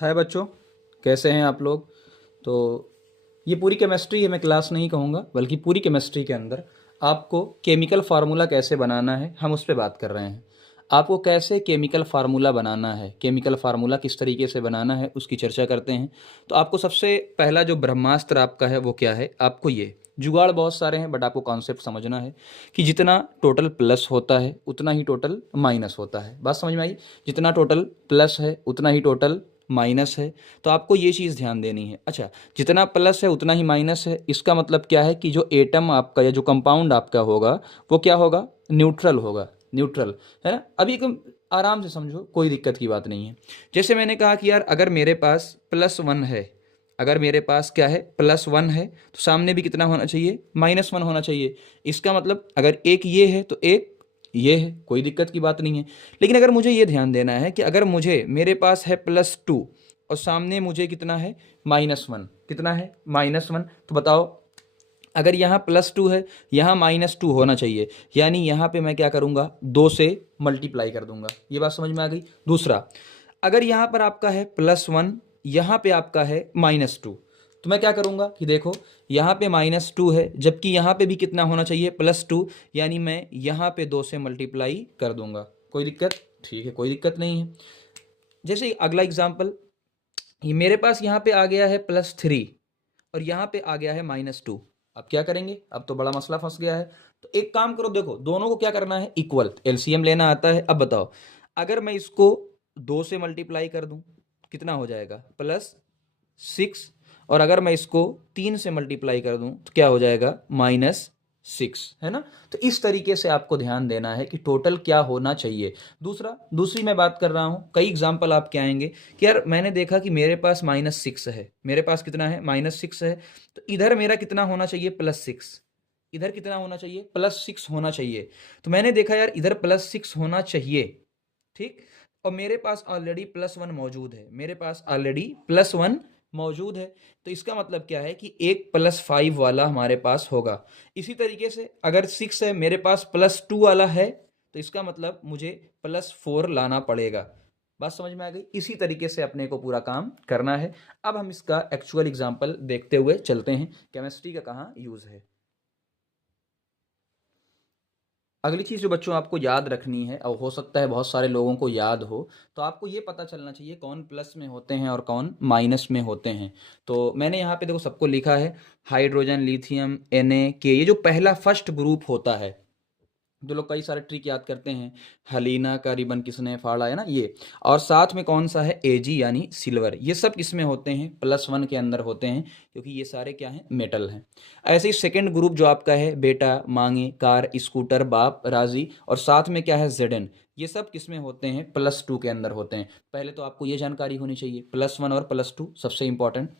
हाय बच्चों, कैसे हैं आप लोग। तो ये पूरी केमिस्ट्री है, मैं क्लास नहीं कहूँगा बल्कि पूरी केमिस्ट्री के अंदर आपको केमिकल फार्मूला कैसे बनाना है हम उस पर बात कर रहे हैं। आपको कैसे केमिकल फार्मूला बनाना है, केमिकल फार्मूला किस तरीके से बनाना है उसकी चर्चा करते हैं। तो आपको सबसे पहला जो ब्रह्मास्त्र आपका है वो क्या है, आपको ये जुगाड़ बहुत सारे हैं बट आपको कॉन्सेप्ट समझना है कि जितना टोटल प्लस होता है उतना ही टोटल माइनस होता है। बात समझ में आई। जितना टोटल प्लस है उतना ही टोटल माइनस है। तो आपको ये चीज़ ध्यान देनी है। अच्छा, जितना प्लस है उतना ही माइनस है, इसका मतलब क्या है कि जो एटम आपका या जो कंपाउंड आपका होगा वो क्या होगा, न्यूट्रल होगा। न्यूट्रल है ना। अभी आराम से समझो, कोई दिक्कत की बात नहीं है। जैसे मैंने कहा कि यार अगर मेरे पास +1 है, अगर मेरे पास क्या है +1 है, तो सामने भी कितना होना चाहिए, -1 होना चाहिए। इसका मतलब अगर एक ये है तो एक ये है, कोई दिक्कत की बात नहीं है। लेकिन अगर मुझे ये ध्यान देना है कि अगर मुझे मेरे पास है +2 और सामने मुझे कितना है -1, कितना है -1, तो बताओ अगर यहाँ +2 है यहाँ -2 होना चाहिए, यानी यहाँ पे मैं क्या करूँगा, 2 से मल्टीप्लाई कर दूंगा। ये बात समझ में आ गई। दूसरा, अगर यहाँ पर आपका है +1, यहाँ पे आपका है -2, तो मैं क्या करूँगा कि देखो यहाँ पे -2 है जबकि यहाँ पे भी कितना होना चाहिए, +2, यानी मैं यहाँ पे 2 से मल्टीप्लाई कर दूंगा। कोई दिक्कत, ठीक है, कोई दिक्कत नहीं है। जैसे अगला एग्जाम्पल, ये मेरे पास यहाँ पे आ गया है +3 और यहाँ पे आ गया है -2। अब क्या करेंगे, अब तो बड़ा मसला फंस गया है। तो एक काम करो, देखो दोनों को क्या करना है, इक्वल, एलसीएम लेना आता है। अब बताओ अगर मैं इसको 2 से मल्टीप्लाई कर दूं कितना हो जाएगा, +6, और अगर मैं इसको 3 से मल्टीप्लाई कर दूं तो क्या हो जाएगा, -6, है ना। तो इस तरीके से आपको ध्यान देना है कि टोटल क्या होना चाहिए। दूसरी मैं बात कर रहा हूं, कई एग्जाम्पल आपके आएंगे कि यार मैंने देखा कि मेरे पास -6 है, मेरे पास कितना है, -6 है, तो इधर मेरा कितना होना चाहिए, +6, इधर कितना होना चाहिए, +6 होना चाहिए। तो मैंने देखा यार इधर +6 होना चाहिए, ठीक, और मेरे पास ऑलरेडी +1 मौजूद है, मेरे पास ऑलरेडी +1 मौजूद है। तो इसका मतलब क्या है कि एक +5 वाला हमारे पास होगा। इसी तरीके से अगर 6 है, मेरे पास +2 वाला है, तो इसका मतलब मुझे +4 लाना पड़ेगा। बात समझ में आ गई। इसी तरीके से अपने को पूरा काम करना है। अब हम इसका एक्चुअल एग्जाम्पल देखते हुए चलते हैं, केमिस्ट्री का कहाँ यूज है। अगली चीज़ जो बच्चों आपको याद रखनी है, और हो सकता है बहुत सारे लोगों को याद हो, तो आपको ये पता चलना चाहिए कौन प्लस में होते हैं और कौन माइनस में होते हैं। तो मैंने यहाँ पे देखो सबको लिखा है, हाइड्रोजन, लिथियम, Na, K, ये जो पहला फर्स्ट ग्रुप होता है, जो लोग कई सारे ट्रिक याद करते हैं, हलीना का रिबन किसने फाड़ा, है ना ये। और साथ में कौन सा है, Ag यानी सिल्वर, ये सब किसमें होते हैं, +1 के अंदर होते हैं, क्योंकि ये सारे क्या हैं, मेटल हैं। ऐसे ही सेकंड ग्रुप जो आपका है, बेटा, मांगे, कार, स्कूटर, बाप, राजी, और साथ में क्या है, Zn, ये सब किसमें होते हैं, +2 के अंदर होते हैं। पहले तो आपको ये जानकारी होनी चाहिए, +1 और +2 सबसे इंपॉर्टेंट।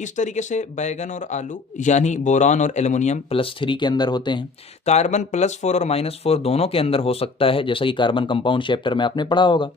इस तरीके से बैगन और आलू यानी बोरान और एल्युमिनियम +3 के अंदर होते हैं। कार्बन +4 और -4 दोनों के अंदर हो सकता है, जैसा कि कार्बन कंपाउंड चैप्टर में आपने पढ़ा होगा।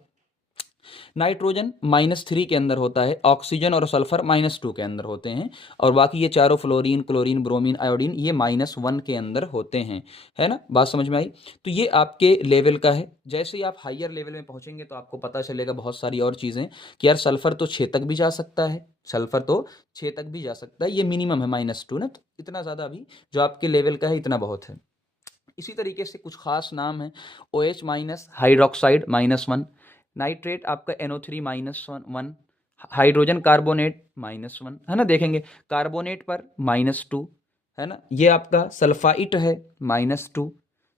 नाइट्रोजन -3 के अंदर होता है, ऑक्सीजन और सल्फर -2 के अंदर होते हैं, और बाकी ये चारों फ्लोरीन, क्लोरीन, ब्रोमीन, आयोडीन ये -1 के अंदर होते हैं, है ना। बात समझ में आई। तो ये आपके लेवल का है। जैसे ही आप हाइयर लेवल में पहुंचेंगे तो आपको पता चलेगा बहुत सारी और चीज़ें कि यार सल्फर तो 6 तक भी जा सकता है, सल्फर तो 6 तक भी जा सकता है, ये मिनिमम है -2 ना, तो इतना ज़्यादा अभी जो आपके लेवल का है इतना बहुत है। इसी तरीके से कुछ खास नाम है, OH- हाइड्रोक्साइड -1, नाइट्रेट आपका NO3 -1, हाइड्रोजन कार्बोनेट -1, है ना, देखेंगे कार्बोनेट पर -2, है ना। ये आपका सल्फाइट है -2।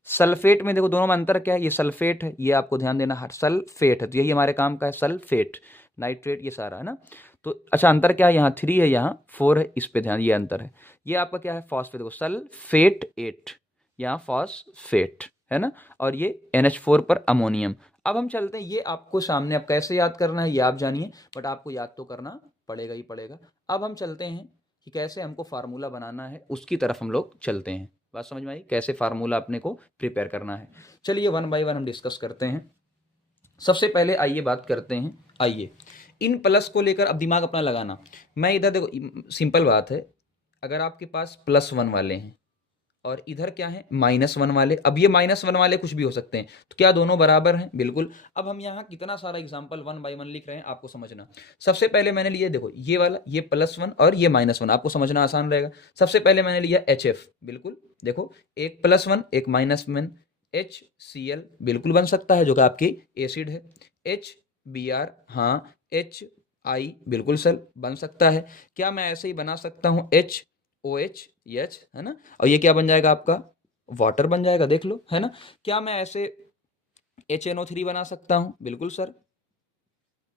सल्फेट में देखो दोनों में अंतर क्या है, ये सल्फेट है, ये आपको ध्यान देना, हर सल्फेट है, तो यही हमारे काम का है, सल्फेट, नाइट्रेट ये सारा, है ना। तो अच्छा अंतर क्या है, यहाँ 3 है यहाँ 4 है, इस पे ध्यान, ये अंतर है। ये आपका क्या है, फॉस्फेट, देखो सल्फेट 8, यहाँ फॉस्फेट, है ना, और ये NH4 पर अमोनियम। अब हम चलते हैं, ये आपको सामने अब कैसे याद करना है ये आप जानिए, बट आपको याद तो करना पड़ेगा ही पड़ेगा। अब हम चलते हैं कि कैसे हमको फार्मूला बनाना है, उसकी तरफ हम लोग चलते हैं। बात समझ में आई, कैसे फार्मूला अपने को प्रिपेयर करना है। चलिए 1 बाय 1 हम डिस्कस करते हैं। सबसे पहले आइए बात करते हैं, आइए इन प्लस को लेकर अब दिमाग अपना लगाना। मैं इधर देखो, सिंपल बात है, अगर आपके पास +1 वाले हैं और इधर क्या है -1 वाले। अब ये -1 वाले कुछ भी हो सकते हैं, तो क्या दोनों बराबर हैं? बिल्कुल। अब हम यहाँ कितना सारा एग्जाम्पल 1 बाई 1 लिख रहे हैं, आपको समझना। सबसे पहले मैंने लिया, देखो ये वाला, ये +1 और ये -1, आपको समझना आसान रहेगा। सबसे पहले मैंने लिया HF, बिल्कुल देखो एक +1 एक -1, HCl बिल्कुल बन सकता है जो कि आपकी एसिड है। HBr, हाँ, HI बिल्कुल सर बन सकता है। क्या मैं ऐसे ही बना सकता हूँ HOH, यच है ना, और ये क्या बन जाएगा आपका वाटर बन जाएगा, देख लो है ना। क्या मैं ऐसे HNO3 बना सकता हूँ? बिल्कुल सर,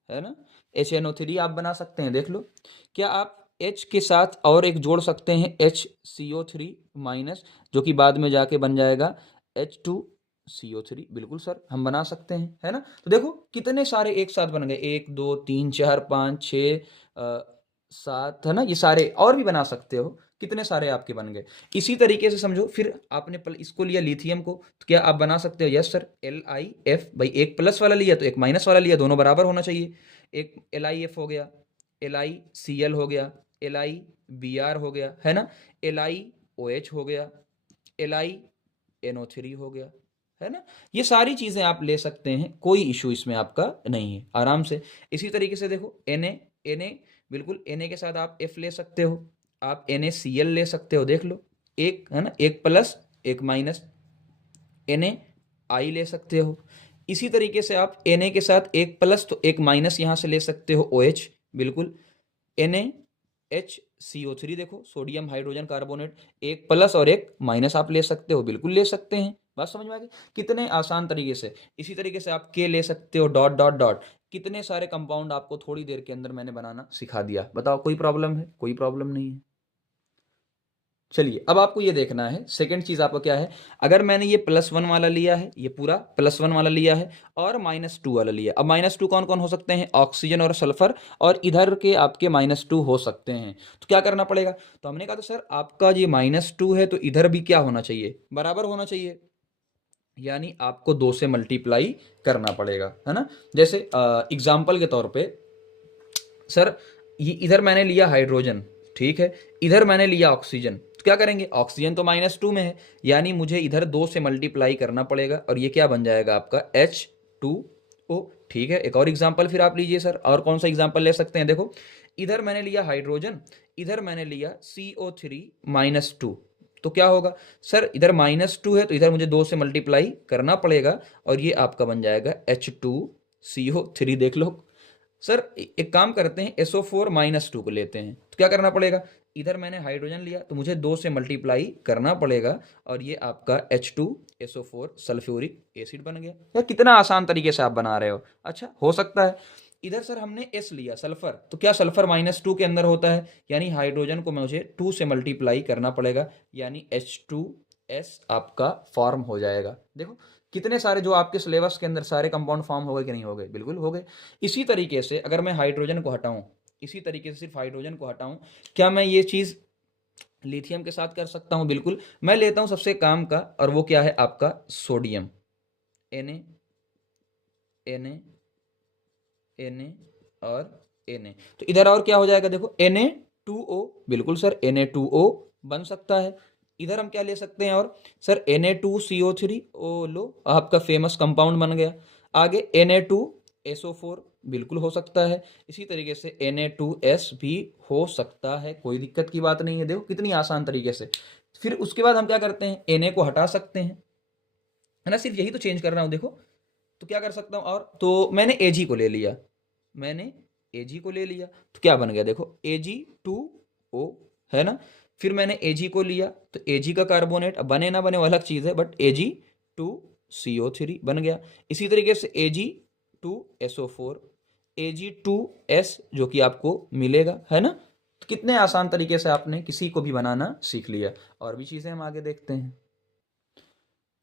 है ना, HNO3 आप बना सकते हैं, देख लो। क्या आप H के साथ और एक जोड़ सकते हैं HCO3-, जो कि बाद में जाके बन जाएगा H2CO3, बिल्कुल सर हम बना सकते हैं, है ना। तो देखो कितने सारे एक साथ बन गए, 1 2 3 4 5 6 7, है ना, ये सारे और भी बना सकते हो, कितने सारे आपके बन गए। इसी तरीके से समझो, फिर आपने इसको लिया लिथियम को, तो क्या आप बना सकते हो? यस सर, LiF, भाई एक प्लस वाला लिया तो एक माइनस वाला लिया, दोनों बराबर होना चाहिए। एक LiF हो गया, LiCl हो गया, LiBr हो गया, है ना, LiOH हो गया, LiNO3 हो गया, है ना। ये सारी चीजें आप ले सकते हैं, कोई इशू इसमें आपका नहीं है, आराम से। इसी तरीके से देखो Na, बिल्कुल Na के साथ आप F ले सकते हो, आप NaCl ले सकते हो, देख लो, एक है ना, एक प्लस एक माइनस, NaI ले सकते हो। इसी तरीके से आप Na के साथ एक प्लस तो एक माइनस यहां से ले सकते हो, OH, बिल्कुल। NaHCO3 देखो, सोडियम हाइड्रोजन कार्बोनेट, एक प्लस और एक माइनस आप ले सकते हो, बिल्कुल ले सकते हैं। बात समझ में आ गई? कितने आसान तरीके से। इसी तरीके से आप K ले सकते हो, डॉट डॉट डॉट। कितने सारे कंपाउंड आपको थोड़ी देर के अंदर मैंने बनाना सिखा दिया, बताओ कोई प्रॉब्लम है? कोई प्रॉब्लम नहीं है। चलिए अब आपको ये देखना है, सेकंड चीज आपको क्या है, अगर मैंने ये +1 वाला लिया है, ये पूरा +1 वाला लिया है, और -2 वाला लिया, अब -2 कौन कौन हो सकते हैं? ऑक्सीजन और सल्फर, और इधर के आपके -2 हो सकते हैं। तो क्या करना पड़ेगा? तो हमने कहा था सर आपका ये -2 है तो इधर भी क्या होना चाहिए? बराबर होना चाहिए, यानी आपको 2 से मल्टीप्लाई करना पड़ेगा, है ना। जैसे एग्जाम्पल के तौर पे सर, ये इधर मैंने लिया हाइड्रोजन, ठीक है, इधर मैंने लिया ऑक्सीजन, तो क्या करेंगे? ऑक्सीजन तो -2 में है, यानी मुझे इधर 2 से मल्टीप्लाई करना पड़ेगा, और ये क्या बन जाएगा आपका H2O, ठीक है। एक और एग्जाम्पल फिर आप लीजिए सर, और कौन सा एग्जाम्पल ले सकते हैं? देखो इधर मैंने लिया हाइड्रोजन, इधर मैंने लिया CO3-2, तो क्या होगा सर? इधर -2 है तो इधर मुझे 2 से मल्टीप्लाई करना पड़ेगा, और ये आपका बन जाएगा H2CO3, देख लो सर। एक काम करते हैं, SO4-2 को लेते हैं, तो क्या करना पड़ेगा? इधर मैंने हाइड्रोजन लिया तो मुझे 2 से मल्टीप्लाई करना पड़ेगा, और ये आपका H2SO4 सल्फ्यूरिक एसिड बन गया। यार कितना आसान तरीके से आप बना रहे हो, अच्छा हो सकता है। इधर सर हमने S लिया सल्फर, तो क्या सल्फर -2 के अंदर होता है, यानी हाइड्रोजन को मुझे 2 से मल्टीप्लाई करना पड़ेगा, यानी H2S आपका फॉर्म हो जाएगा। देखो कितने सारे जो आपके सिलेबस के अंदर सारे कंपाउंड फॉर्म हो गए कि नहीं हो गए? बिल्कुल हो गए। इसी तरीके से अगर मैं हाइड्रोजन को हटाऊं, इसी तरीके से सिर्फ हाइड्रोजन को हटाऊं, क्या मैं ये चीज लिथियम के साथ कर सकता हूं? बिल्कुल। मैं लेता हूं सबसे काम का, और वो क्या है आपका सोडियम, Na, और Na, तो इधर और क्या हो जाएगा? देखो Na2O, बिल्कुल सर Na2O बन सकता है। इधर हम क्या ले सकते हैं? और सर Na2CO3, ओ लो आपका फेमस कंपाउंड बन गया। आगे Na2SO4 बिल्कुल हो सकता है। इसी तरीके से Na2S भी हो सकता है, कोई दिक्कत की बात नहीं है। देखो कितनी आसान तरीके से। फिर उसके बाद हम क्या करते हैं? Na को हटा सकते हैं, है ना, सिर्फ यही तो चेंज कर रहा हूं। देखो तो क्या कर सकता हूं? और तो मैंने Ag को ले लिया, मैंने Ag को ले लिया, तो क्या बन गया? देखो Ag2O, है ना। फिर मैंने Ag को लिया, तो Ag का कार्बोनेट, अब बने ना बने वो अलग चीज है, बट Ag2CO3 बन गया। इसी तरीके से Ag2SO4, Ag2S जो कि आपको मिलेगा, है ना। तो कितने आसान तरीके से आपने किसी को भी बनाना सीख लिया। और भी चीजें हम आगे देखते हैं।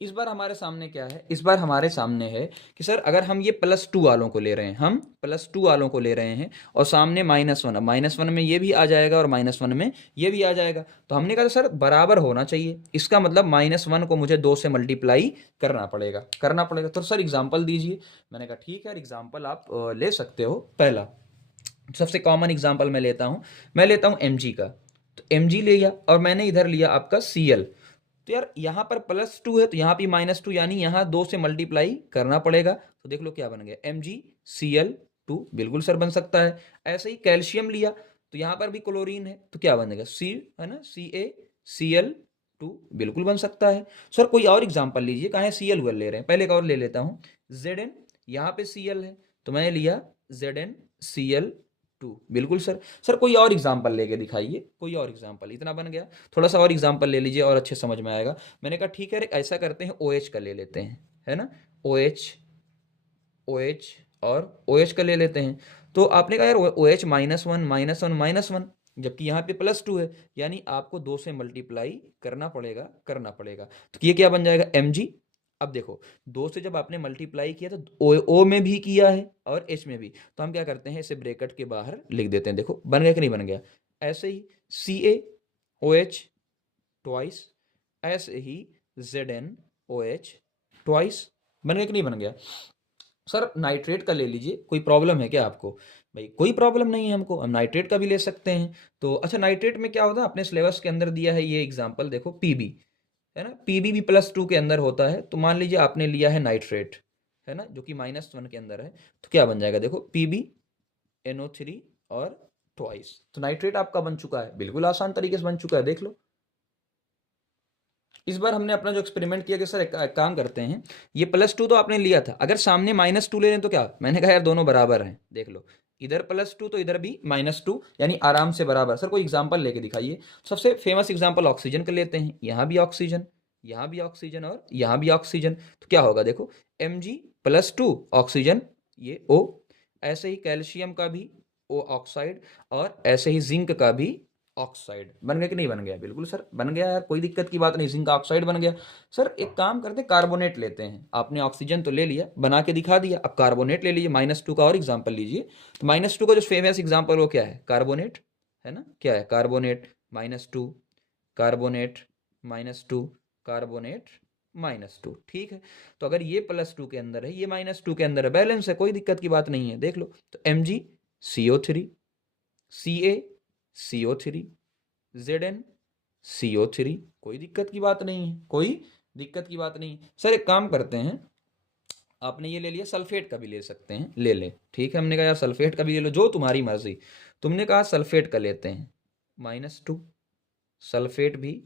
इस बार हमारे सामने क्या है? इस बार हमारे सामने है कि सर अगर हम ये +2 वालों को ले रहे हैं, हम +2 वालों को ले रहे हैं, और सामने -1, अब -1 में ये भी आ जाएगा और -1 में ये भी आ जाएगा, तो हमने कहा सर बराबर होना चाहिए, इसका मतलब -1 को मुझे 2 से मल्टीप्लाई करना पड़ेगा। तो सर एग्जाम्पल दीजिए। मैंने कहा ठीक है यार, एग्जाम्पल आप ले सकते हो। पहला सबसे कॉमन एग्जाम्पल मैं लेता हूं Mg का, तो Mg लिया और मैंने इधर लिया आपका Cl, तो यार यहाँ पर +2 है तो यहाँ भी -2, यानी यहाँ 2 से मल्टीप्लाई करना पड़ेगा। तो देख लो क्या बन गया, MgCl2, बिल्कुल सर बन सकता है। ऐसे ही कैल्शियम लिया तो यहाँ पर भी क्लोरीन है तो क्या बनेगा, C है ना, CaCl2, बिल्कुल बन सकता है। सर कोई और एग्जांपल लीजिए, कहाँ है Cl ले रहे हैं, पहले एक और ले लेता हूँ, Zn, यहाँ पे Cl है तो मैंने लिया ZnCl2, बिल्कुल सर। सर कोई और एग्जांपल लेके दिखाइए, कोई और एग्जांपल, इतना बन गया, थोड़ा सा और एग्जांपल ले लीजिए और अच्छे समझ में आएगा। मैंने कहा ठीक है, ऐसा करते हैं OH का ले लेते हैं, है ना, OH, OH और OH का ले लेते हैं। तो आपने कहा यार OH -1 जबकि यहाँ पे +2 है, यानी आपको 2 से मल्टीप्लाई करना पड़ेगा। तो ये क्या बन जाएगा, Mg। अब देखो 2 से जब आपने मल्टीप्लाई किया तो O में भी किया है और H में भी, तो हम क्या करते हैं, इसे ब्रैकेट के बाहर लिख देते हैं। देखो बन गया कि नहीं बन गया, ऐसे ही CaOH ट्वाइस, ऐसे ही ZnOH ट्वाइस, बन गया कि नहीं बन गया। सर नाइट्रेट का ले लीजिए, कोई प्रॉब्लम है क्या आपको, भाई कोई प्रॉब्लम नहीं है हमको, हम नाइट्रेट का भी ले सकते हैं। तो अच्छा, नाइट्रेट में क्या होता है, अपने सिलेबस के अंदर दिया है ये एग्जांपल, देखो Pb, है ना, Pb भी +2 के अंदर होता है। तो मान लीजिए आपने लिया है नाइट्रेट, है ना, जो कि -1 के अंदर है, तो क्या बन जाएगा, देखो PbNO3 और ट्वाइस, तो नाइट्रेट आपका बन चुका है, बिल्कुल आसान तरीके से बन चुका है, देख लो। इस बार हमने अपना जो एक्सपेरिमेंट किया कि सर एक काम करते हैं, ये +2 तो आपने लिया था, अगर सामने -2 ले लें तो क्या, मैंने कहा यार दोनों बराबर हैं, देख लो, इधर +2 तो इधर भी -2, यानी आराम से बराबर। सर कोई एग्जांपल लेके दिखाइए। सबसे फेमस एग्जांपल ऑक्सीजन का लेते हैं, यहाँ भी ऑक्सीजन, यहाँ भी ऑक्सीजन और यहाँ भी ऑक्सीजन, तो क्या होगा, देखो Mg+2 ऑक्सीजन, ये O, ऐसे ही कैल्शियम का भी O ऑक्साइड, और ऐसे ही जिंक का भी ऑक्साइड। बन गया कि नहीं बन गया, बिल्कुल सर बन गया यार, कोई दिक्कत की बात नहीं, जिंक ऑक्साइड बन गया। सर एक काम करते हैं, कार्बोनेट लेते हैं, आपने ऑक्सीजन तो ले लिया, बना के दिखा दिया, अब कार्बोनेट ले लीजिए, -2 का और एग्जांपल लीजिए। तो -2 का जो फेमस एग्जांपल वो क्या है, कार्बोनेट, है ना, क्या है, कार्बोनेट -2, कार्बोनेट -2, कार्बोनेट -2, ठीक है। तो अगर ये +2 के अंदर है, ये -2 के अंदर है, बैलेंस है, कोई दिक्कत की बात नहीं है, देख लो। तो MgCO3, CaCO3, ZnCO3, कोई दिक्कत की बात नहीं है, कोई दिक्कत की बात नहीं। सर एक काम करते हैं, आपने ये ले लिया, सल्फेट का भी ले सकते हैं, ले ले, ठीक है, हमने कहा यार सल्फेट का भी ले लो, जो तुम्हारी मर्जी, तुमने कहा सल्फेट का लेते हैं, -2, सल्फेट भी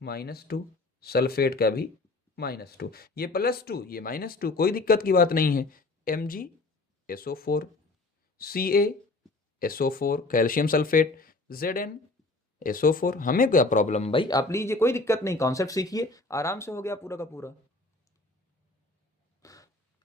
-2, सल्फेट का भी -2, ये +2, ये -2, कोई दिक्कत की बात नहीं है। MgSO4, CaSO4, calcium sulphate, ZnSO4, हमें क्या प्रॉब्लम भाई, आप लीजिए, कोई दिक्कत नहीं, कॉन्सेप्ट सीखिए, आराम से हो गया पूरा का पूरा।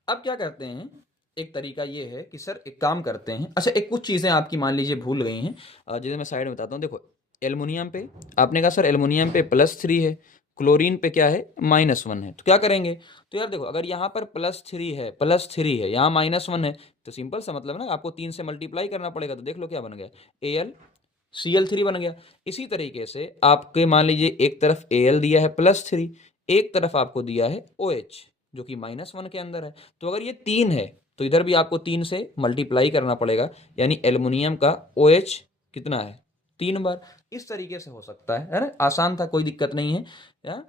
अब क्या करते हैं, एक तरीका ये है कि सर एक काम करते हैं, अच्छा एक कुछ चीज़ें आपकी मान लीजिए भूल गई हैं, जिसे मैं साइड में बताता हूँ। देखो एल्युमिनियम पे आपने कहा सर एल्युमिनियम पे +3 है, क्लोरीन पे क्या है, -1 है, तो क्या करेंगे, तो यार देखो अगर यहाँ पर +3 है यहाँ -1 है, तो सिंपल सा मतलब ना, आपको 3 से मल्टीप्लाई करना पड़ेगा। तो देख लो क्या बन गया, AlCl3 बन गया। इसी तरीके से आपके मान लीजिए एक तरफ Al दिया है +3, एक तरफ आपको दिया है OH जो कि -1 के अंदर है। तो अगर ये 3 है तो इधर भी आपको 3 से मल्टीप्लाई करना पड़ेगा, यानी एल्युमिनियम का OH कितना है, 3 बार। इस तरीके से हो सकता है ना, आसान था, कोई दिक्कत नहीं है या?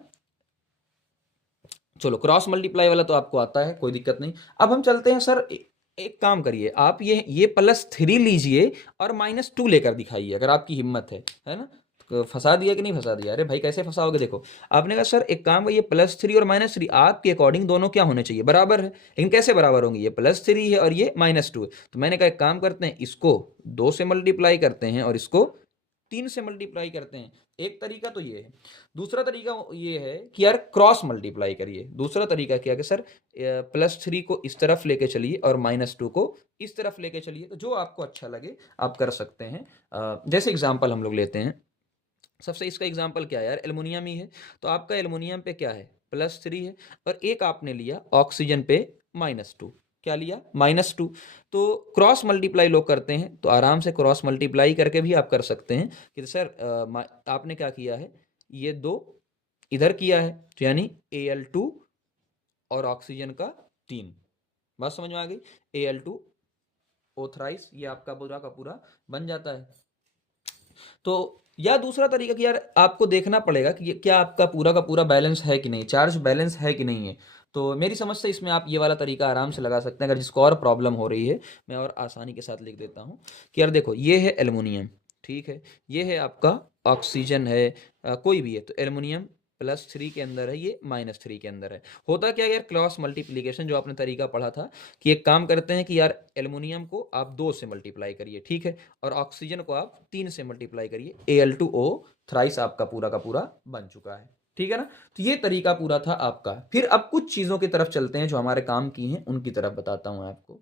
चलो क्रॉस मल्टीप्लाई वाला तो आपको आता है, कोई दिक्कत नहीं। अब हम चलते हैं सर, एक काम करिए आप, ये +3 लीजिए और -2 लेकर दिखाइए, अगर आपकी हिम्मत है ना। तो फंसा दिया कि नहीं फंसा दिया, अरे भाई कैसे फंसाओगे, देखो आपने कहा सर एक काम, ये +3 और -3 आपके अकॉर्डिंग दोनों क्या होने चाहिए, बराबर है, लेकिन कैसे बराबर होंगे, ये +3 है और ये -2 है। तो मैंने कहा एक काम करते हैं, इसको 2 से मल्टीप्लाई करते हैं और इसको 3 से मल्टीप्लाई करते हैं। एक तरीका तो ये है, दूसरा तरीका ये है कि यार क्रॉस मल्टीप्लाई करिए। दूसरा तरीका क्या कि सर +3 को इस तरफ लेके चलिए और -2 को इस तरफ लेके चलिए, तो जो आपको अच्छा लगे आप कर सकते हैं। जैसे एग्जांपल हम लोग लेते हैं, सबसे इसका एग्जांपल क्या है यार, एल्युमिनियम ही है, तो आपका एल्युमिनियम पे क्या है, +3 है, और एक आपने लिया ऑक्सीजन पे -2, क्या लिया, -2। तो क्रॉस मल्टीप्लाई लोग करते हैं, तो आराम से क्रॉस मल्टीप्लाई करके भी आप कर सकते हैं कि सर आपने क्या किया है, ये 2 इधर किया है, तो यानी Al2 और ऑक्सीजन का 3, बात समझ में आ गई, Al2 O थ्राइस, ये आपका पूरा का पूरा बन जाता है। तो या दूसरा तरीका कि यार आपको देखना पड़ेगा कि क्या आपका पूरा का पूरा बैलेंस है कि नहीं, चार्ज बैलेंस है कि नहीं है। तो मेरी समझ से इसमें आप ये वाला तरीका आराम से लगा सकते हैं। अगर जिसको और प्रॉब्लम हो रही है, मैं और आसानी के साथ लिख देता हूँ कि यार देखो, ये है एल्युमिनियम, ठीक है, ये है आपका ऑक्सीजन है, कोई भी है, तो एल्युमिनियम +3 के अंदर है, ये -3 के अंदर है। होता क्या है यार, क्रॉस मल्टीप्लीकेशन जो आपने तरीका पढ़ा था कि एक काम करते हैं कि यार एल्युमिनियम को आप 2 से मल्टीप्लाई करिए, ठीक है, और ऑक्सीजन को आप 3 से मल्टीप्लाई करिए, Al2O थ्राइस आपका पूरा का पूरा बन चुका है, ठीक है ना। तो ये तरीका पूरा था आपका। फिर अब कुछ चीज़ों की तरफ चलते हैं जो हमारे काम की हैं, उनकी तरफ बताता हूँ आपको।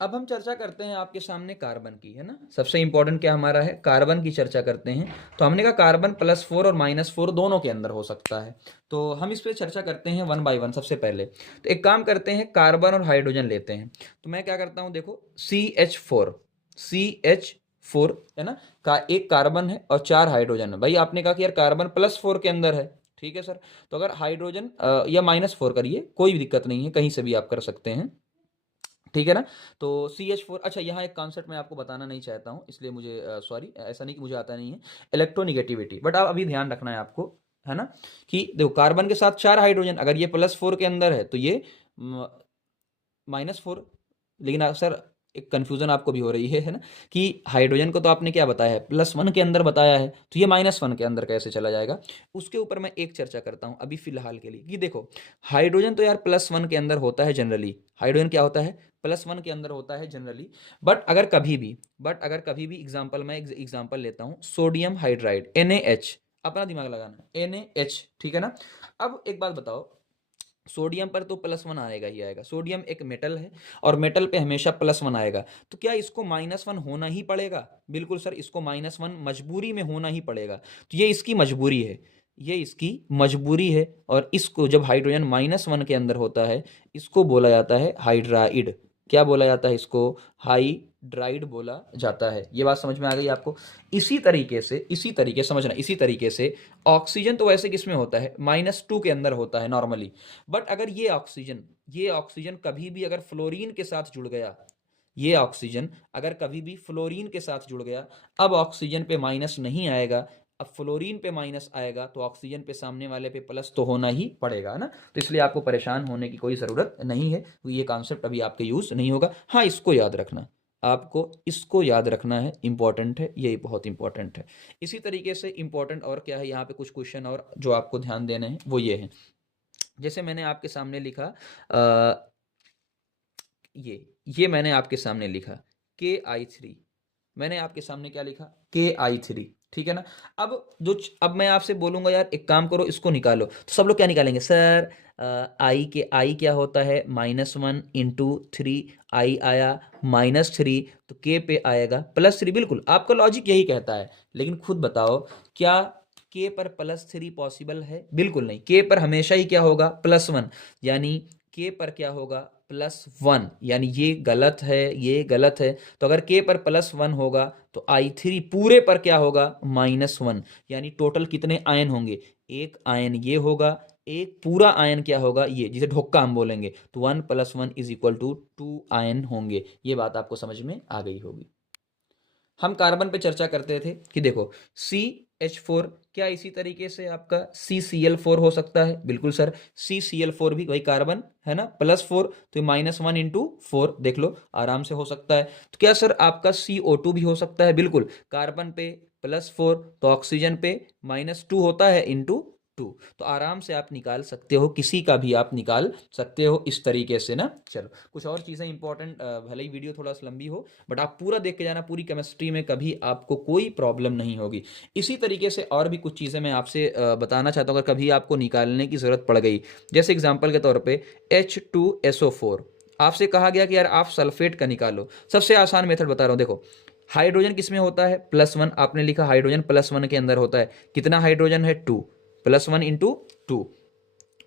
अब हम चर्चा करते हैं आपके सामने कार्बन की, है ना। सबसे इंपॉर्टेंट क्या हमारा है, कार्बन की चर्चा करते हैं। तो हमने कहा कार्बन +4 और -4 दोनों के अंदर हो सकता है। तो हम इस पे चर्चा करते हैं 1 बाय 1। सबसे पहले तो एक काम करते हैं, कार्बन और हाइड्रोजन लेते हैं। तो मैं क्या करता हूँ, देखो CH4 है ना, का एक कार्बन है और 4 हाइड्रोजन है। भाई आपने कहा कि यार कार्बन +4 के अंदर है, ठीक है सर। तो अगर हाइड्रोजन या -4 करिए, कोई भी दिक्कत नहीं है, कहीं से भी आप कर सकते हैं, ठीक है ना। तो CH4, अच्छा यहाँ एक कॉन्सेप्ट मैं आपको बताना नहीं चाहता हूँ, इसलिए मुझे सॉरी, ऐसा नहीं कि मुझे आता नहीं है, इलेक्ट्रोनिगेटिविटी, बट आप अभी ध्यान रखना है आपको, है ना, कि देखो कार्बन के साथ 4 हाइड्रोजन, अगर ये +4 के अंदर है तो ये -4। लेकिन सर एक कन्फ्यूजन आपको भी हो रही है ना, कि हाइड्रोजन को तो आपने क्या बताया है, +1 के अंदर बताया है, तो ये -1 के अंदर कैसे चला जाएगा। उसके ऊपर मैं एक चर्चा करता हूँ अभी फिलहाल के लिए, कि देखो हाइड्रोजन तो यार +1 के अंदर होता है जनरली। हाइड्रोजन क्या होता है, +1 के अंदर होता है जनरली। बट अगर कभी भी एग्जाम्पल, मैं एग्जाम्पल लेता हूँ, सोडियम हाइड्राइड NaH, अपना दिमाग लगाना, NaH, ठीक है ना। अब एक बात बताओ, सोडियम पर तो +1 आएगा ही आएगा, सोडियम एक मेटल है और मेटल पे हमेशा +1 आएगा, तो क्या इसको -1 होना ही पड़ेगा। बिल्कुल सर, इसको -1 मजबूरी में होना ही पड़ेगा। तो ये इसकी मजबूरी है, ये इसकी मजबूरी है। और इसको जब हाइड्रोजन -1 के अंदर होता है, इसको बोला जाता है हाइड्राइड। क्या बोला जाता है इसको, हाइड्राइड बोला जाता है। ये बात समझ में आ गई आपको। इसी तरीके समझना, इसी तरीके से ऑक्सीजन तो वैसे किस में होता है, -2 के अंदर होता है नॉर्मली। बट अगर ये ऑक्सीजन कभी भी अगर फ्लोरीन के साथ जुड़ गया, ये ऑक्सीजन अगर कभी भी फ्लोरीन के साथ जुड़ गया, अब ऑक्सीजन पे माइनस नहीं आएगा, अब फ्लोरीन पे माइनस आएगा, तो ऑक्सीजन पे सामने वाले पे प्लस तो होना ही पड़ेगा, है ना। तो इसलिए आपको परेशान होने की कोई ज़रूरत नहीं है, ये कॉन्सेप्ट अभी आपके यूज़ नहीं होगा। हाँ, इसको याद रखना, आपको इसको याद रखना है, इंपॉर्टेंट है, यही बहुत इंपॉर्टेंट है। इसी तरीके से इंपॉर्टेंट और क्या है, यहाँ पे कुछ क्वेश्चन और जो आपको ध्यान देने हैं वो ये हैं। जैसे मैंने आपके सामने लिखा, ये मैंने आपके सामने लिखा KI3, मैंने आपके सामने क्या लिखा, KI3, ठीक है ना। अब मैं आपसे बोलूंगा यार एक काम करो, इसको निकालो, तो सब लोग क्या निकालेंगे, सर आई क्या होता है, -1 × 3, आई आया -3, तो के पे आएगा +3। बिल्कुल आपका लॉजिक यही कहता है, लेकिन खुद बताओ क्या के पर +3 पॉसिबल है, बिल्कुल नहीं। के पर हमेशा ही क्या होगा, +1, यानी के पर क्या होगा, +1, यानी ये गलत है, ये गलत है। तो अगर के पर +1 होगा तो I3 पूरे पर क्या होगा, -1, यानी टोटल कितने आयन होंगे, एक आयन ये होगा, एक पूरा आयन क्या होगा, ये जिसे ढोक्का हम बोलेंगे, तो 1 + 1 = 2 आयन होंगे। ये बात आपको समझ में आ गई होगी। हम कार्बन पे चर्चा करते थे कि देखो CH4, क्या इसी तरीके से आपका CCl4 हो सकता है, बिल्कुल सर, CCl4 भी वही कार्बन है ना, +4, तो -1 × 4, देख लो आराम से हो सकता है। तो क्या सर आपका CO2 भी हो सकता है, बिल्कुल, कार्बन पे +4 तो ऑक्सीजन पे -2 होता है, × 2, तो आराम से आप निकाल सकते हो, किसी का भी आप निकाल सकते हो इस तरीके से ना। चलो कुछ और चीज़ें इंपॉर्टेंट, भले ही वीडियो थोड़ा सा लंबी हो, बट आप पूरा देख के जाना, पूरी केमिस्ट्री में कभी आपको कोई प्रॉब्लम नहीं होगी। इसी तरीके से और भी कुछ चीज़ें मैं आपसे बताना चाहता हूँ, अगर कभी आपको निकालने की ज़रूरत पड़ गई। जैसे एग्जाम्पल के तौर पे H2SO4, आपसे कहा गया कि यार आप सल्फेट का निकालो। सबसे आसान मेथड बता रहा हूँ, देखो हाइड्रोजन किस में होता है, +1, आपने लिखा हाइड्रोजन +1 के अंदर होता है, कितना हाइड्रोजन है, 2, +1 × 2,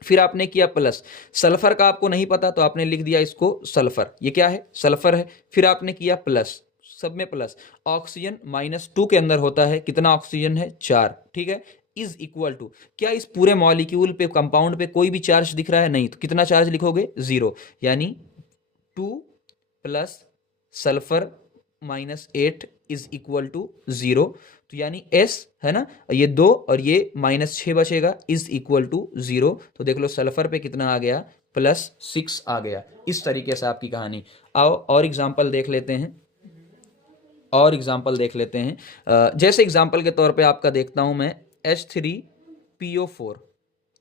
फिर आपने किया प्लस, सल्फर का आपको नहीं पता तो आपने लिख दिया इसको सल्फर, ये क्या है, सल्फर है, फिर आपने किया प्लस, सब में प्लस। ऑक्सीजन -2 के अंदर होता है, कितना ऑक्सीजन है, 4, ठीक है, इज इक्वल टू, क्या इस पूरे मॉलिक्यूल पे, कंपाउंड पे कोई भी चार्ज दिख रहा है, नहीं, तो कितना चार्ज लिखोगे, 0, यानी 2 + सल्फर -8 इज इक्वल टू 0। तो यानी S है ना, ये 2 और ये -6 बचेगा, इज इक्वल टू 0। तो देख लो सल्फर पे कितना आ गया, +6 आ गया। इस तरीके से आपकी कहानी। आओ और एग्जाम्पल देख लेते हैं, और एग्जाम्पल देख लेते हैं। जैसे एग्जाम्पल के तौर पे आपका देखता हूं मैं H3PO4,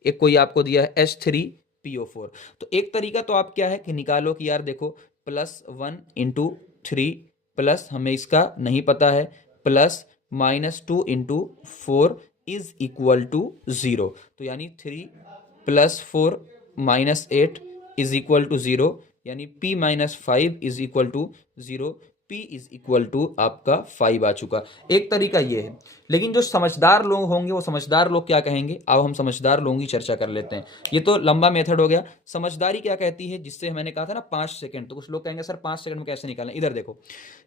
एक कोई आपको दिया है H3PO4। तो एक तरीका तो आप क्या है कि निकालो कि यार देखो +1 × 3 प्लस हमें इसका नहीं पता है +-2 × 4 इज इक्वल टू 0। तो यानी 3 + 4 - 8 इज इक्वल टू 0, यानी P - 5 is equal to 0। P is equal to आपका 5 आ चुका। एक तरीका ये है, लेकिन जो समझदार लोग होंगे वो समझदार लोग क्या कहेंगे, अब हम समझदार लोगों की चर्चा कर लेते हैं। ये तो लंबा मेथड हो गया। समझदारी क्या कहती है, जिससे मैंने कहा था ना 5 सेकंड, तो कुछ लोग कहेंगे सर 5 सेकंड में कैसे निकालें। इधर देखो,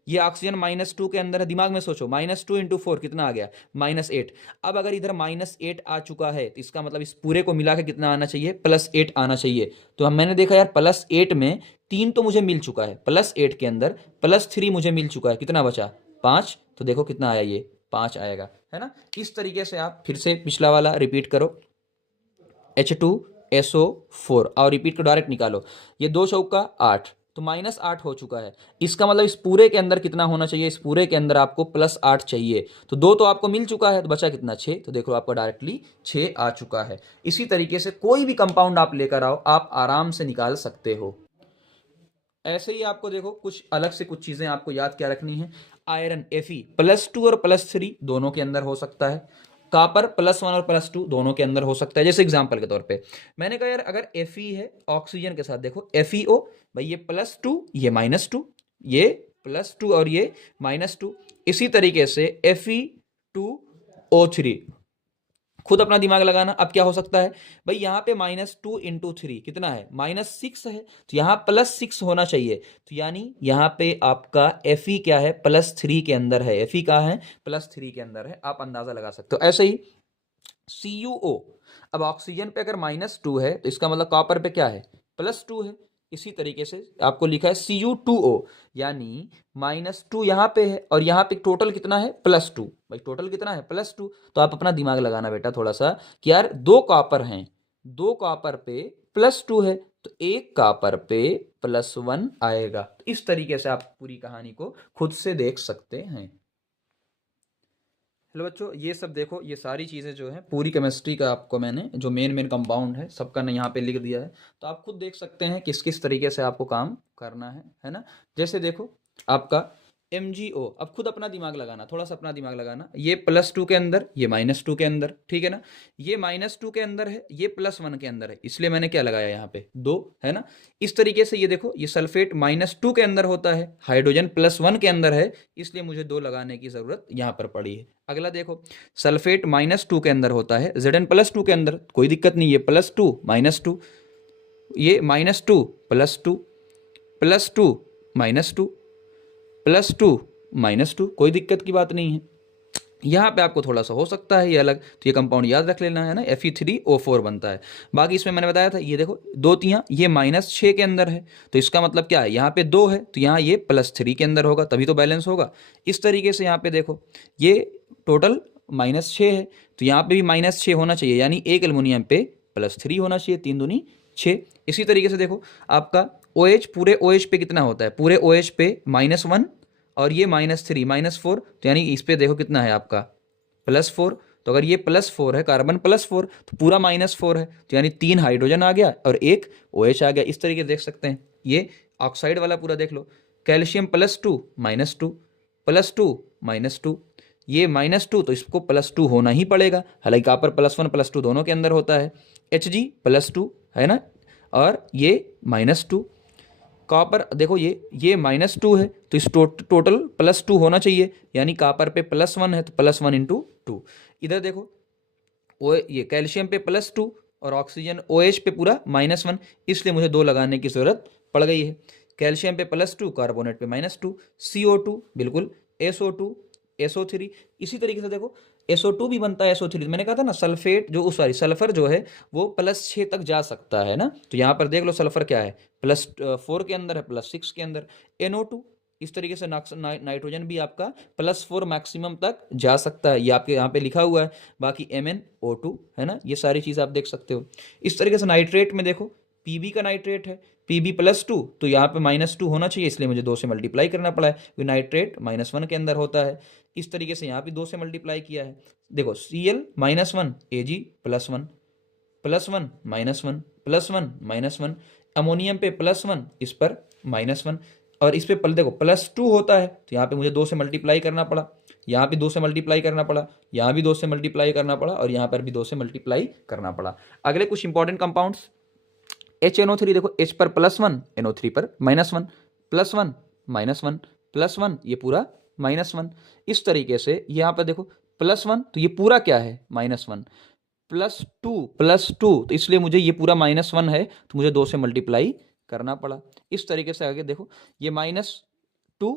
ये ऑक्सीजन -2 के अंदर है, दिमाग में सोचो, -2 × 4 कितना आ गया, -8। अब अगर इधर -8 आ चुका है तो इसका मतलब इस पूरे को मिला के कितना आना चाहिए, +8 आना चाहिए। तो हम मैंने देखा यार +8 में 3 तो मुझे मिल चुका है, +8 के अंदर +3 मुझे मिल चुका है, कितना बचा 5। तो देखो कितना आया, ये 5 आएगा, है ना। इस तरीके से आप फिर से पिछला वाला रिपीट करो, H2SO4 और रिपीट को डायरेक्ट निकालो। ये 2 चौका 8, तो -8 हो चुका है। इसका मतलब इस पूरे के अंदर कितना होना चाहिए, इस पूरे के अंदर आपको +8 चाहिए। तो 2 तो आपको मिल चुका है, तो बचा कितना 6। तो देखो आपका डायरेक्टली 6 आ चुका है। इसी तरीके से कोई भी कंपाउंड आप लेकर आओ, आप आराम से निकाल सकते हो। ऐसे ही आपको देखो कुछ अलग से कुछ चीजें आपको याद क्या रखनी है। आयरन Fe +2 और +3 दोनों के अंदर हो सकता है। कॉपर +1 और +2 दोनों के अंदर हो सकता है। जैसे एग्जांपल के तौर पे मैंने कहा यार अगर Fe है ऑक्सीजन के साथ, देखो FeO, भाई ये +2 ये -2, ये +2 और ये -2। इसी तरीके से Fe2O3, खुद अपना दिमाग लगाना। अब क्या हो सकता है भाई, यहाँ पे -2 × 3 कितना है, -6 है, तो यहाँ +6 होना चाहिए। तो यानी यहाँ पे आपका Fe क्या है, +3 के अंदर है। Fe कहाँ है, +3 के अंदर है, आप अंदाजा लगा सकते हो। ऐसे ही CuO, अब ऑक्सीजन पे अगर -2 है तो इसका मतलब कॉपर पे क्या है, +2 है। इसी तरीके से आपको लिखा है Cu2O, यानी -2 यहाँ पे है और यहाँ पे टोटल कितना है, +2। भाई टोटल कितना है, +2। तो आप अपना दिमाग लगाना बेटा थोड़ा सा कि यार 2 कॉपर हैं, 2 कॉपर पे +2 है, तो 1 कॉपर पे +1 आएगा। इस तरीके से आप पूरी कहानी को खुद से देख सकते हैं। हेलो बच्चों, ये सब देखो, ये सारी चीज़ें जो है पूरी केमिस्ट्री का आपको मैंने जो मेन कंपाउंड है सबका ना यहाँ पे लिख दिया है। तो आप खुद देख सकते हैं किस किस तरीके से आपको काम करना है ना। जैसे देखो आपका MgO, अब खुद अपना दिमाग लगाना, थोड़ा सा अपना दिमाग लगाना। ये +2 के अंदर, ये -2 के अंदर, ठीक है ना। ये -2 के अंदर है, ये +1 के अंदर है, इसलिए मैंने क्या लगाया यहाँ पे 2, है ना। इस तरीके से ये देखो, ये सल्फेट -2 के अंदर होता है, हाइड्रोजन +1 के अंदर है, इसलिए मुझे 2 लगाने की जरूरत यहाँ पर पड़ी है। अगला देखो, सल्फेट -2 के अंदर होता है, Zn +2 के अंदर, कोई दिक्कत नहीं, ये +2 -2, ये -2 +2 +2 -2 +2 -2, कोई दिक्कत की बात नहीं है। यहाँ पे आपको थोड़ा सा हो सकता है ये अलग, तो ये कंपाउंड याद रख लेना है ना, Fe3O4 बनता है। बाकी इसमें मैंने बताया था, ये देखो 2 तियाँ, ये -6 के अंदर है, तो इसका मतलब क्या है, यहाँ पे 2 है तो यहाँ ये +3 के अंदर होगा, तभी तो बैलेंस होगा। इस तरीके से यहाँ पे देखो, ये टोटल -6 है, तो यहाँ पे भी -6 होना चाहिए, यानी एक एल्युमिनियम पे +3 होना चाहिए, 3 दूनी 6। इसी तरीके से देखो आपका OH, पूरे OH पे कितना होता है, पूरे OH पे -1 और ये -3 -4, तो यानी इस पे देखो कितना है आपका +4। तो अगर ये +4 है, कार्बन +4, तो पूरा -4 है, तो यानी 3 हाइड्रोजन आ गया और 1 OH आ गया। इस तरीके से देख सकते हैं। ये ऑक्साइड वाला पूरा देख लो, कैल्शियम +2 -2 +2 -2, ये -2, तो इसको +2 होना ही पड़ेगा, हालांकि कॉपर +1 +2 दोनों के अंदर होता है। Hg +2 है ना, और ये -2, कॉपर देखो ये -2 है, तो इस टोटल +2 होना चाहिए, यानी कॉपर पे +1 है, तो +1 × 2। इधर देखो ये कैल्शियम पे +2 और ऑक्सीजन OH पे पूरा -1, इसलिए मुझे 2 लगाने की जरूरत पड़ गई है। कैल्शियम पे +2, कार्बोनेट पे -2, CO2 बिल्कुल, SO2 SO3। इसी तरीके से देखो SO2 भी बनता है, SO3। मैंने कहा था ना सल्फेट जो सॉरी सल्फर जो है वो +6 तक जा सकता है ना। तो यहाँ पर देख लो सल्फर क्या है, +4 के अंदर है, +6 के अंदर। NO2 इस तरीके से नाइट्रोजन भी आपका +4 मैक्सिमम तक जा सकता है, ये आपके यहाँ पे लिखा हुआ है। बाकी MnO2 है ना, ये सारी चीज़ आप देख सकते हो। इस तरीके से नाइट्रेट में देखो Pb का नाइट्रेट है, Pb+2, तो यहाँ पे -2 होना चाहिए, इसलिए मुझे 2 से मल्टीप्लाई करना पड़ा है, क्योंकि नाइट्रेट -1 के अंदर होता है। इस तरीके से यहाँ भी 2 से मल्टीप्लाई किया है। देखो Cl -1 Ag +1 +1 -1 +1 -1, अमोनियम पे +1, इस पर -1, और इस पे देखो +2 होता है, तो यहाँ पे मुझे 2 से मल्टीप्लाई करना पड़ा, यहाँ भी 2 से मल्टीप्लाई करना पड़ा, यहाँ भी 2 से मल्टीप्लाई करना पड़ा, और यहाँ पर भी 2 से मल्टीप्लाई करना पड़ा। अगले कुछ इंपॉर्टेंट कंपाउंड्स, HNO3 देखो, H पर +1, NO3 पर -1, +1 -1 +1, ये पूरा -1। इस तरीके से यहाँ पर देखो +1, तो ये पूरा क्या है -1, +2 तो इसलिए मुझे ये पूरा -1 है, तो मुझे 2 से मल्टीप्लाई करना पड़ा। इस तरीके से आगे देखो ये -2,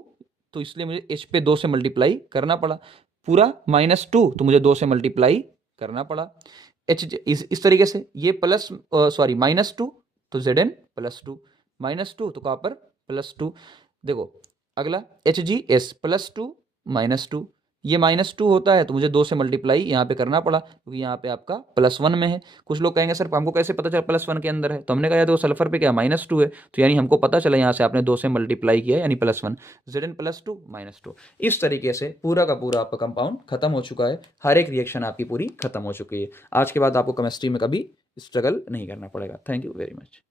तो इसलिए मुझे H पे 2 से मल्टीप्लाई करना पड़ा, पूरा -2, तो मुझे 2 से मल्टीप्लाई करना पड़ा। इस तरीके से ये -2, तो Zn +2, -2 तो कॉपर +2। देखो अगला HgS +2 -2, ये -2 होता है, तो मुझे 2 से मल्टीप्लाई यहाँ पे करना पड़ा, क्योंकि यहाँ पे आपका +1 में है। कुछ लोग कहेंगे सर हमको कैसे पता चला +1 के अंदर है, तो हमने कहा तो सल्फर पे क्या -2 है, तो यानी हमको पता चला यहाँ से आपने 2 से मल्टीप्लाई किया, यानी +1, Zn +2 -2। इस तरीके से पूरा का पूरा आपका कंपाउंड खत्म हो चुका है, हर एक रिएक्शन आपकी पूरी खत्म हो चुकी है। आज के बाद आपको केमिस्ट्री में कभी स्ट्रगल नहीं करना पड़ेगा। Thank you very much.